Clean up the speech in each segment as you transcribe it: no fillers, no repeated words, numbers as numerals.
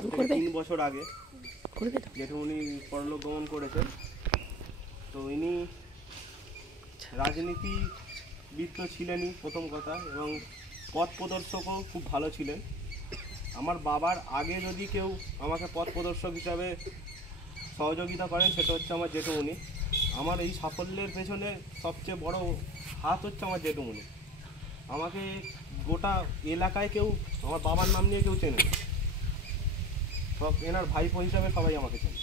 আজ থেকে 3 বছর আগে জেঠুমনি পরলোক গমন করেছেন। তো ইনি রাজনীতিবিদ তো ছিলেনই প্রথম কথা, এবং পথ প্রদর্শকও খুব ভালো ছিলেন। আমার বাবার আগে যদি কেউ আমাকে পথ প্রদর্শক হিসাবে সহযোগিতা করেন সেটা হচ্ছে আমার জেঠুমনি। আমার এই সাফল্যের পেছনে সবচেয়ে বড় হাত হচ্ছে আমার জেঠুমনি। আমাকে গোটা এলাকায় কেউ আমার বাবার নাম নিয়ে কেউ চেনে না, সব এনার ভাইপো হিসাবে সবাই আমাকে চেনে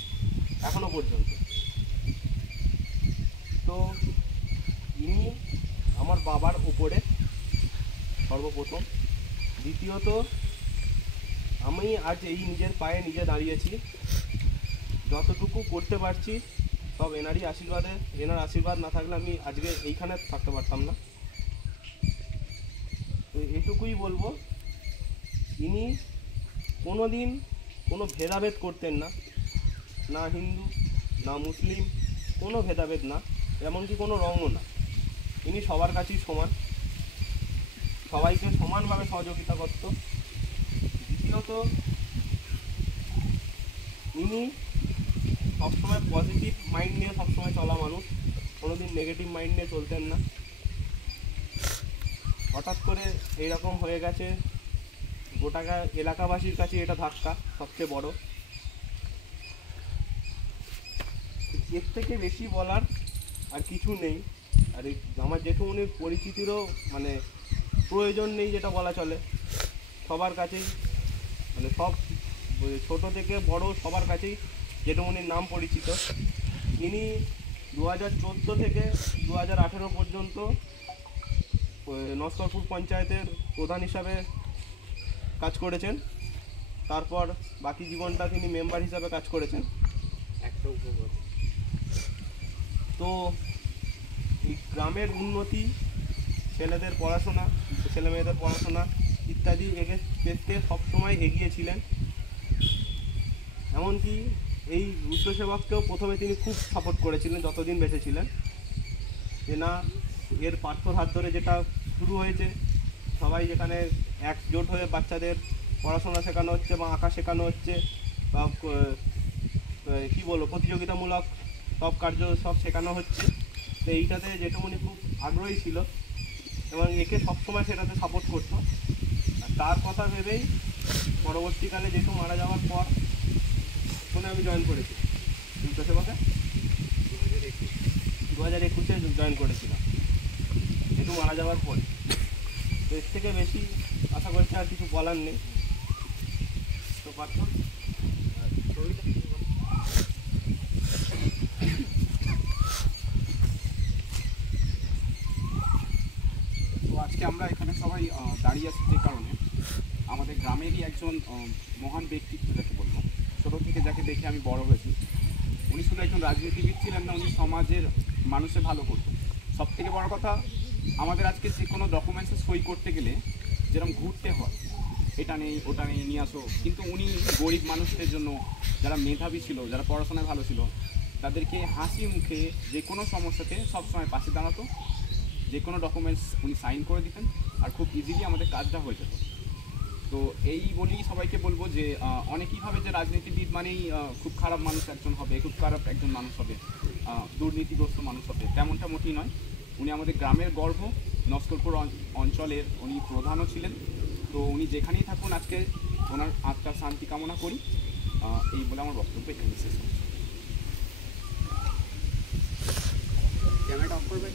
এখনো পর্যন্ত। তো ইনি আমার বাবার উপরে সর্বপ্রথম। দ্বিতীয়ত, আমি আজ এই নিজের পায়ে নিজে দাঁড়িয়েছি, যতটুকু করতে পারছি সব এনারই আশীর্বাদে। এনার আশীর্বাদ না থাকলে আমি আজকে এইখানে থাকতে পারতাম না। তো এটুকুই বলবো, ইনি কোনো দিন কোনো ভেদাভেদ করতেন না, না হিন্দু না মুসলিম, কোনো ভেদাভেদ না, এমনকি কোনো রঙও না। ইনি সবার কাছেই সমান, সবাইকে সমানভাবে সহযোগিতা করত। দ্বিতীয়ত, ইনি সবসময় পজিটিভ মাইন্ড নিয়ে সবসময় চলা মানুষ, কোনোদিন নেগেটিভ মাইন্ড নিয়ে চলতেন না। হঠাৎ করে এইরকম হয়ে গেছে, গোটা এলাকাবাসীর কাছে এটা ধাক্কা সবচেয়ে বড়। এর থেকে বেশি বলার আর কিছু নেই। আর আমার জেঠুমনির পরিচিতিরও মানে প্রয়োজন নেই, যেটা বলা চলে। সবার কাছেই মানে সব ছোট থেকে বড় সবার কাছেই জেঠুমনির নাম পরিচিত। তিনি 2014 থেকে 2018 পর্যন্ত নস্করপুর পঞ্চায়েতের প্রধান হিসাবে কাজ করেছেন। তারপর বাকি জীবনটা তিনি মেম্বার হিসাবে কাজ করেছেন। তো এই গ্রামের উন্নতি, ছেলেদের পড়াশোনা, ছেলেমেয়েদের পড়াশোনা ইত্যাদি ক্ষেত্রে সবসময় এগিয়েছিলেন। এমনকি এই রুদ্রসেবককেও প্রথমে তিনি খুব সাপোর্ট করেছিলেন যতদিন বেঁচে ছিলেন, যে না এর পার্থর হাত ধরে যেটা শুরু হয়েছে, সবাই যেখানে একজোট হয়ে বাচ্চাদের পড়াশোনা শেখানো হচ্ছে বা আঁকা শেখানো হচ্ছে বা কী বলবো প্রতিযোগিতামূলক সব কার্য সব শেখানো হচ্ছে। তো এইটাতে জেঠুমনি খুব আগ্রহী ছিল এবং একে সবসময় সেটাতে সাপোর্ট করতো। আর তার কথা ভেবেই পরবর্তীকালে জেঠু মারা যাওয়ার পর শুনে আমি জয়েন করেছি রুদ্রসেবকে। 2021 জয়েন করেছিলাম জেঠু মারা যাওয়ার পর। তো এর থেকে বেশি আশা করছি আর কিছু বলার নেই। তো পার্থ, তো আজকে আমরা এখানে সবাই দাঁড়িয়ে আছি যে কারণে আমাদের গ্রামেরই একজন মহান ব্যক্তিত্ব যাকে বলবো, ছোটো থেকে যাকে দেখে আমি বড় হয়েছি। উনি শুধু একজন রাজনীতিবিদ ছিলেন না, উনি সমাজের মানুষের ভালো করতেন। সব থেকে বড় কথা, আমাদের আজকে যে কোনো ডকুমেন্টসে সই করতে গেলে যেরকম ঘুরতে হয়, এটা নেই ওটা নেই নিয়ে আসো, কিন্তু উনি গরিব মানুষদের জন্য, যারা মেধাবী ছিল, যারা পড়াশোনায় ভালো ছিল, তাদেরকে হাসি মুখে যে কোনো সমস্যাতে সবসময় পাশে দাঁড়াতো। যে কোনো ডকুমেন্টস উনি সাইন করে দিতেন আর খুব ইজিলি আমাদের কাজটা হয়ে যেত। তো এই বলেই সবাইকে বলবো যে অনেকেই ভাবে যে রাজনীতিবিদ মানেই খুব খারাপ মানুষ একজন হবে, খুব খারাপ একজন মানুষ হবে, দুর্নীতিগ্রস্ত মানুষ হবে, তেমনটা মোটেই নয়। উনি আমাদের গ্রামের গর্ব, নস্করপুর অঞ্চলের উনি প্রধানও ছিলেন। তো উনি যেখানেই থাকুন আজকে ওনার আত্মার শান্তি কামনা করি। এই বলে আমার বক্তব্য এখানে শেষ করছি। ক্যামেরাটা অফ করবেন।